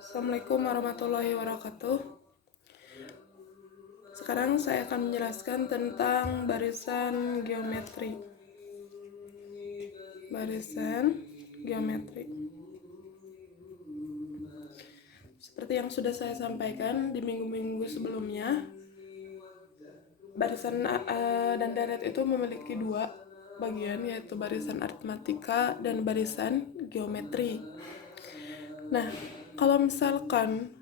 Assalamualaikum warahmatullahi wabarakatuh. Sekarang saya akan menjelaskan tentang barisan geometri. Barisan geometri. Seperti yang sudah saya sampaikan di minggu-minggu sebelumnya, barisan dan deret itu memiliki dua bagian, yaitu barisan aritmatika dan barisan geometri. Nah, kalau misalkan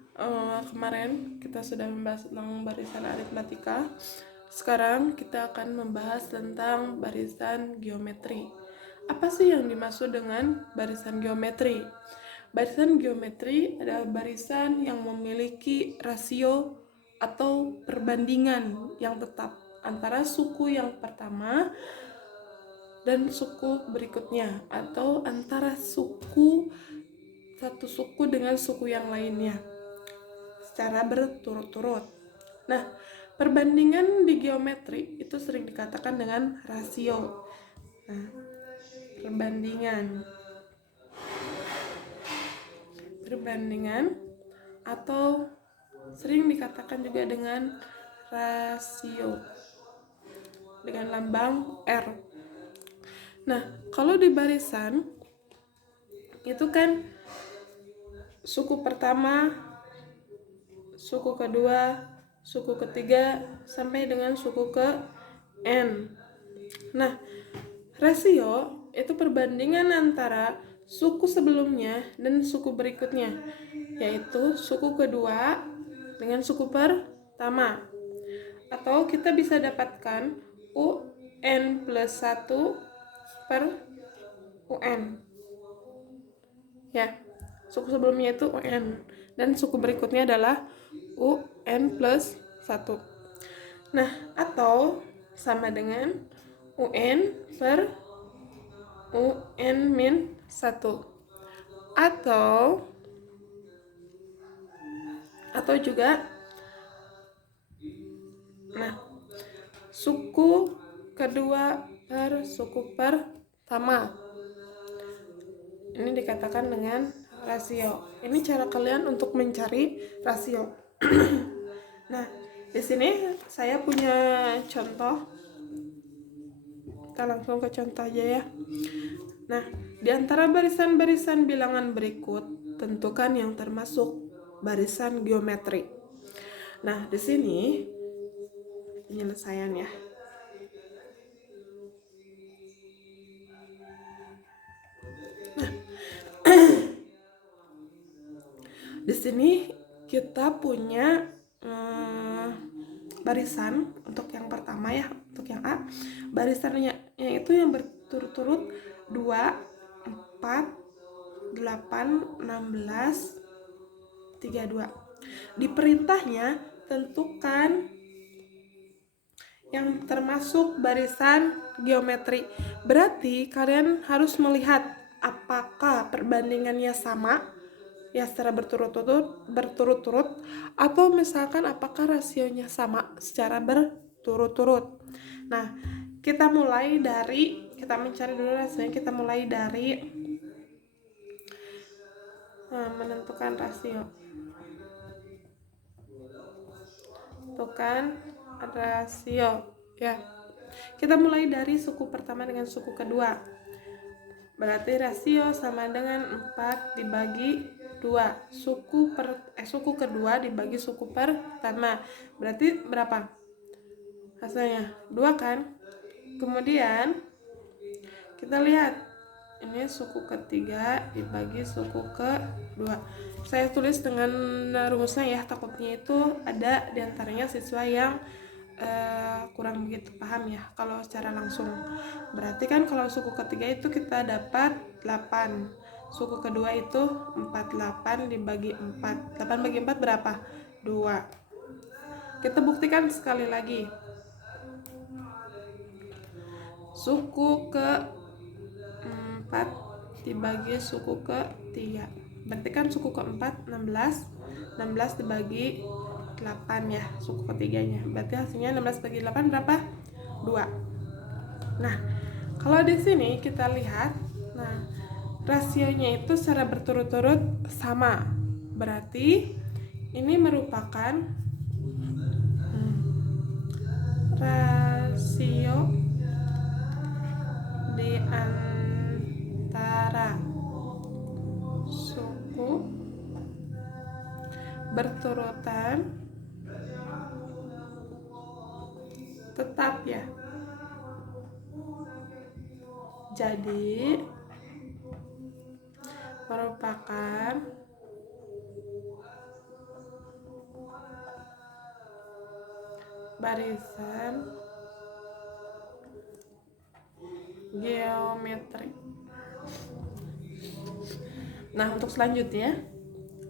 kemarin kita sudah membahas tentang barisan aritmatika, sekarang kita akan membahas tentang barisan geometri. Apa sih yang dimaksud dengan barisan geometri? Barisan geometri adalah barisan yang memiliki rasio atau perbandingan yang tetap antara suku yang pertama dan suku berikutnya, atau antara satu suku dengan suku yang lainnya secara berturut-turut. Nah, perbandingan di geometri itu sering dikatakan dengan rasio. Nah, perbandingan atau sering dikatakan juga dengan rasio dengan lambang R. Nah, kalau di barisan itu kan suku pertama, suku kedua, suku ketiga, sampai dengan suku ke N. Nah, rasio itu perbandingan antara suku sebelumnya dan suku berikutnya, yaitu suku kedua dengan suku pertama. Atau kita bisa dapatkan UN plus 1 per UN. Ya, suku sebelumnya itu UN dan suku berikutnya adalah UN plus 1. Nah, atau sama dengan UN per UN min 1. Atau juga suku kedua per suku pertama. Ini dikatakan dengan rasio. Ini cara kalian untuk mencari rasio. Nah, di sini saya punya contoh. Kita langsung ke contoh aja ya. Nah, di antara barisan-barisan bilangan berikut, tentukan yang termasuk barisan geometri. Nah, di sini penyelesaian ya. Di sini kita punya barisan untuk yang pertama ya, untuk yang A, barisannya itu yang berturut-turut 2, 4, 8, 16, 32. Di perintahnya tentukan yang termasuk barisan geometri. Berarti kalian harus melihat apakah perbandingannya sama ya secara berturut-turut atau misalkan apakah rasionya sama secara berturut-turut. Nah, kita mencari dulu rasionya. Kita mulai dari menentukan rasio. Tentukan rasio ya. Kita mulai dari suku pertama dengan suku kedua. Berarti rasio sama dengan 4 dibagi 2. Suku kedua dibagi suku pertama. Berarti berapa? Hasilnya 2 kan? Kemudian kita lihat ini suku ketiga dibagi suku kedua. Saya tulis dengan rumusnya ya, takutnya itu ada diantaranya siswa yang kurang begitu paham ya kalau secara langsung. Berarti kan kalau suku ketiga itu kita dapat 8, suku kedua itu 48 dibagi 4. 8 bagi 4 berapa? 2. Kita buktikan sekali lagi. Suku ke 4 dibagi suku ke 3. Berarti kan suku keempat 16 dibagi 8 ya, suku ketiganya. Berarti hasilnya 16 bagi 8 berapa? 2. Nah, kalau di sini kita lihat, nah rasionya itu secara berturut-turut sama. Berarti ini merupakan rasio di antara suku berturutan tetap ya. Jadi merupakan barisan geometri. Nah, untuk selanjutnya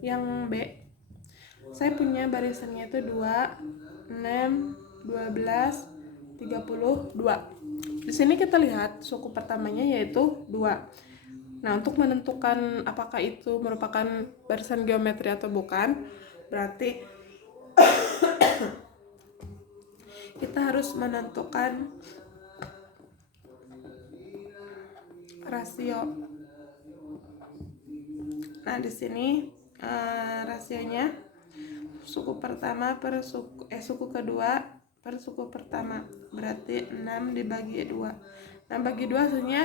yang B, saya punya barisannya itu 2, 6, 12, 32. Di sini kita lihat suku pertamanya yaitu 2. Nah, untuk menentukan apakah itu merupakan barisan geometri atau bukan, berarti kita harus menentukan rasio. Nah, di sini rasionya suku pertama per suku kedua per suku pertama, berarti 6 dibagi 2. 6 bagi 2 hasilnya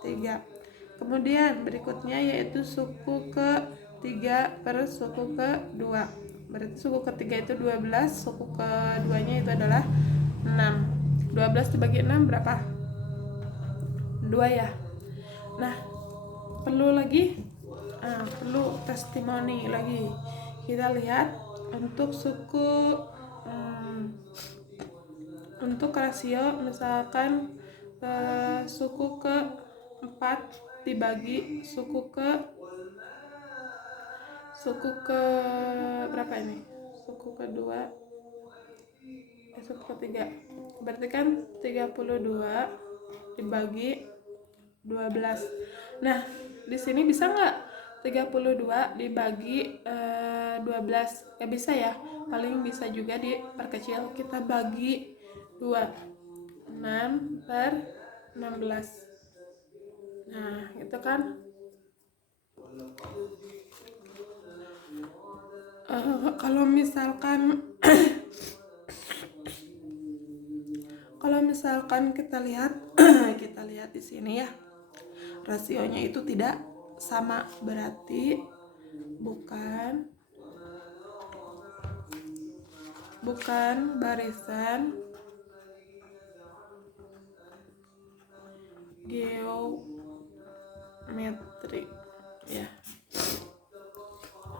3. Kemudian berikutnya yaitu suku ketiga per suku kedua, berarti suku ketiga itu 12, suku keduanya itu adalah 6. 12 dibagi 6 berapa? 2 ya. Nah, perlu testimoni lagi. Kita lihat untuk untuk rasio, misalkan suku ke-4 dibagi suku ke berapa ini? Suku kedua, suku ketiga. Berarti kan 32 dibagi 12. Nah, di sini bisa nggak 32 dibagi 12? Nggak bisa ya. Paling bisa juga diperkecil. Kita bagi 2. 6 per 16. Nah, itu kan kalau misalkan kita lihat di sini ya, rasionya itu tidak sama, berarti bukan barisan geometri ya.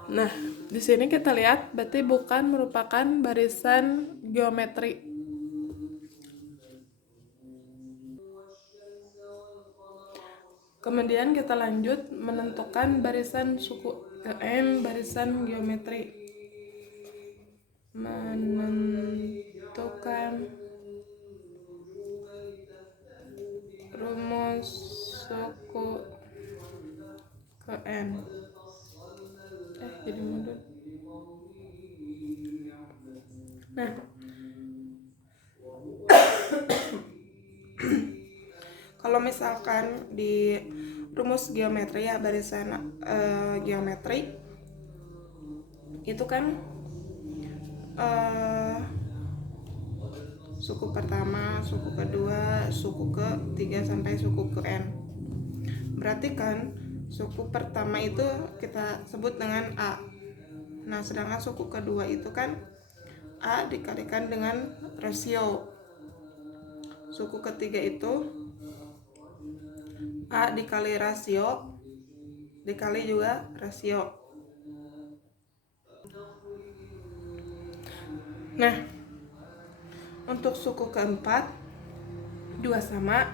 Nah, di sini kita lihat berarti bukan merupakan barisan geometri. Kemudian kita lanjut menentukan barisan suku N barisan geometri. Menentukan rumus suku ke N. Jadi mundur. Nah, kalau misalkan di rumus geometri ya, barisan geometri itu kan suku pertama, suku kedua, suku ketiga sampai suku ke N. Berarti kan suku pertama itu kita sebut dengan A. Nah, sedangkan suku kedua itu kan A dikalikan dengan rasio. Suku ketiga itu A dikali rasio dikali juga rasio. Nah, untuk suku keempat 2 sama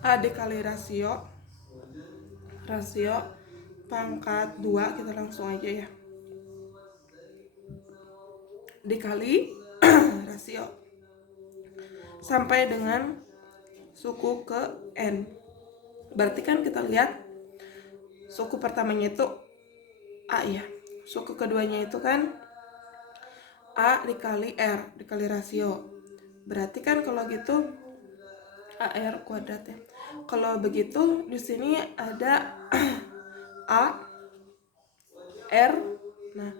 A dikali rasio pangkat 2, kita langsung aja ya, dikali rasio sampai dengan suku ke N. Berarti kan kita lihat suku pertamanya itu A ya, suku keduanya itu kan A dikali R dikali rasio. Berarti kan kalau gitu AR kuadrat ya. Kalau begitu di sini ada A R. Nah,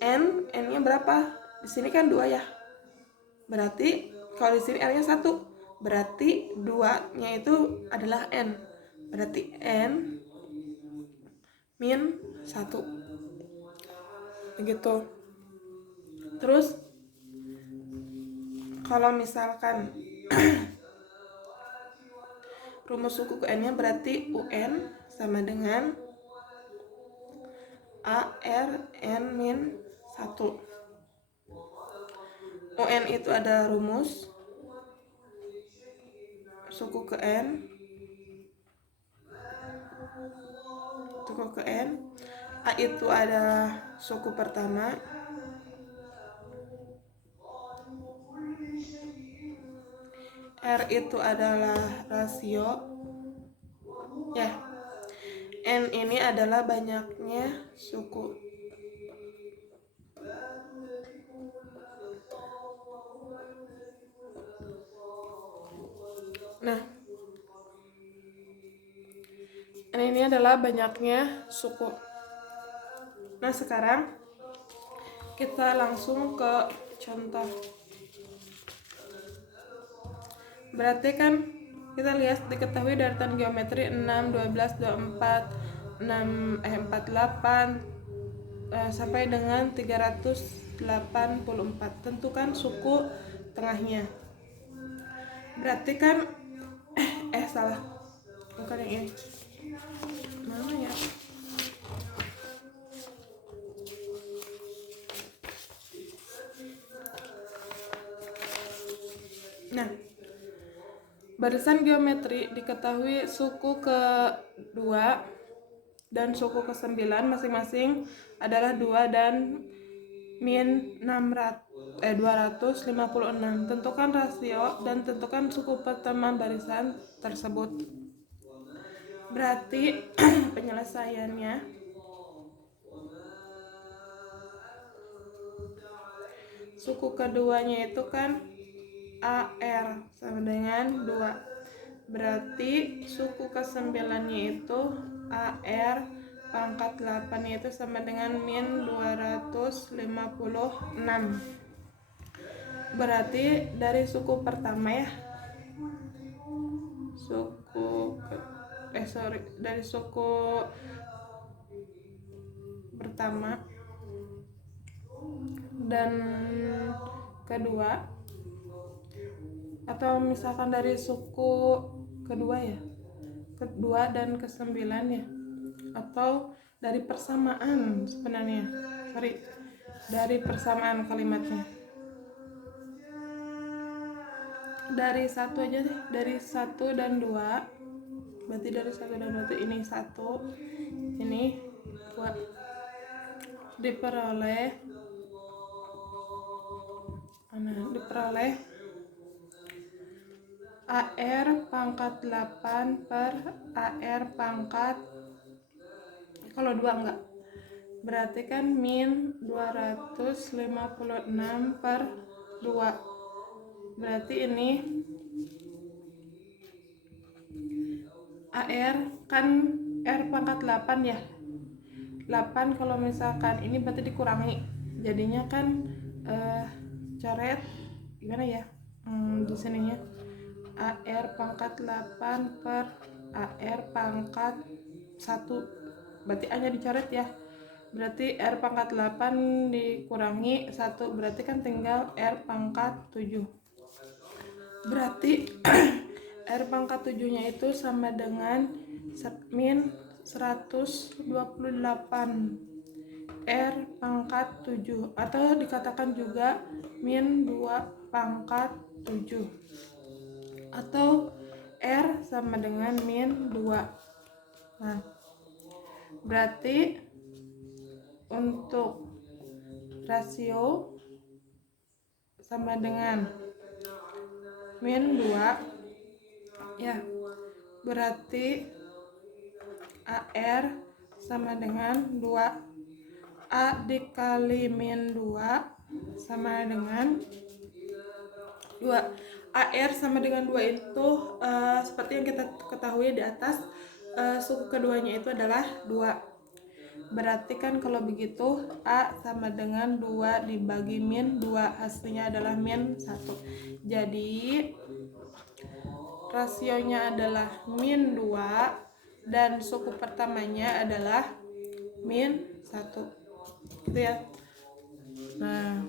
N-nya berapa? Di sini kan 2 ya. Berarti kalau di sini R-nya 1, berarti 2-nya itu adalah N. Berarti N min 1. Begitu. Terus kalau misalkan rumus suku ke N-nya berarti UN sama dengan AR N min 1. UN itu ada rumus suku ke N, suku ke N. A itu ada suku pertama, R itu adalah rasio ya. N ini adalah banyaknya suku. Nah, N ini adalah banyaknya suku. Nah, sekarang kita langsung ke contoh. Berarti kan kita lihat diketahui dari tan geometri 6, 12, 24, 48 sampai dengan 384. Tentukan suku tengahnya. Berarti kan salah. Bukan yang ini. Mana ya? Nah, barisan geometri diketahui suku ke-2 dan suku ke-9 masing-masing adalah 2 dan min 256. Tentukan rasio dan tentukan suku pertama barisan tersebut. Berarti penyelesaiannya suku keduanya itu kan AR sama dengan 2. Berarti suku ke-9 nya itu AR pangkat 8 itu sama dengan min 256. Berarti dari suku pertama ya, dari suku pertama dan kedua, atau misalkan dari suku kedua ya, kedua dan ke-9 ya, atau dari persamaan sebenarnya, dari persamaan kalimatnya. Dari satu aja deh, dari 1 dan 2. Berarti dari 1 dan 2 itu ini 1, ini 2. Diperoleh AR pangkat 8 per AR pangkat, kalau 2 enggak, berarti kan min 256 per 2. Berarti ini AR kan R pangkat 8 ya. 8 kalau misalkan ini berarti dikurangi, jadinya kan coret gimana ya, di sininya AR pangkat 8 per AR pangkat 1, berarti A nya dicoret ya. Berarti R pangkat 8 dikurangi 1, berarti kan tinggal R pangkat 7. Berarti R pangkat 7 nya itu sama dengan min 128 R pangkat 7, atau dikatakan juga min 2 pangkat 7, atau R sama dengan min 2. Nah, berarti untuk rasio sama dengan min 2 ya, berarti AR sama dengan 2. A dikali min 2 sama dengan 2. AR sama dengan 2 itu seperti yang kita ketahui di atas, suku keduanya itu adalah 2. Berarti kan kalau begitu A sama dengan 2 dibagi min 2, hasilnya adalah min 1. Jadi rasionya adalah min 2 dan suku pertamanya adalah min 1. Gitu ya. Nah,